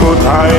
কোথায়